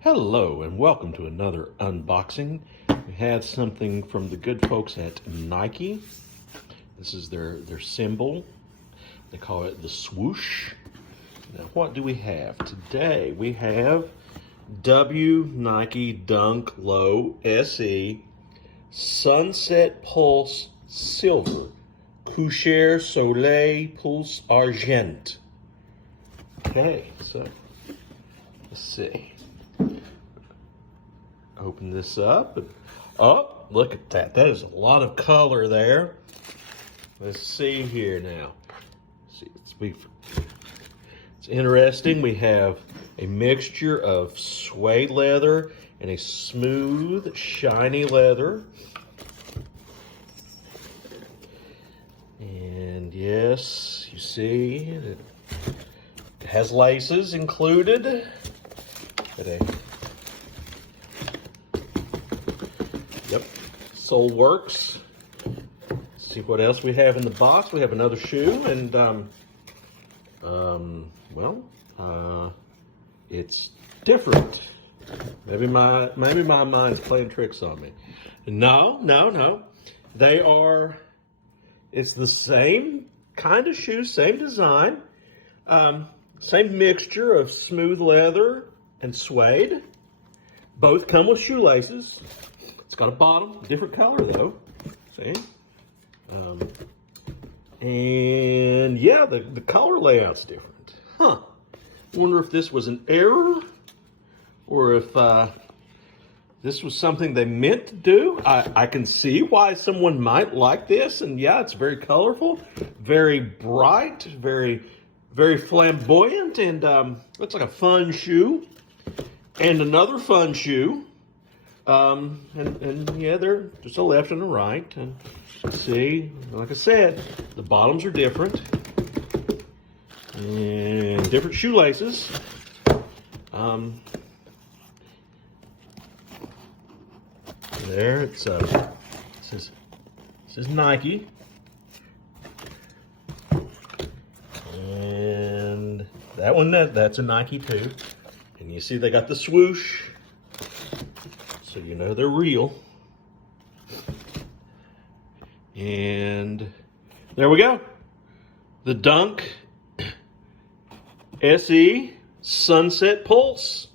Hello and welcome to another unboxing. We have something from the good folks at Nike. This is their symbol. They call it the swoosh. Now what do we have? Today we have Nike Dunk Low SE Sunset Pulse Silver Coucher Soleil Pulse Argent. Okay, so let's see. Open this up. And, oh, look at that. That is a lot of color there. Let's see here now. It's interesting. We have a mixture of suede leather and a smooth, shiny leather. And yes, you see, it has laces included. Yep, sole works. Let's see what else we have in the box. We have another shoe, and it's different. Maybe my mind's playing tricks on me. No. It's the same kind of shoe, same design, same mixture of smooth leather and suede. Both come with shoelaces. It's got a bottom, different color though. See? And yeah, the color layout's different. Huh. Wonder if this was an error or if this was something they meant to do. I can see why someone might like this. And yeah, it's very colorful, very bright, very flamboyant, and looks like a fun shoe. And another fun shoe. And yeah, they're just a left and a right. And see, like I said, the bottoms are different. And different shoelaces. There, it says Nike. And that one, that's a Nike too. And you see they got the swoosh, so you know they're real. And there we go. The Dunk SE Sunset Pulse.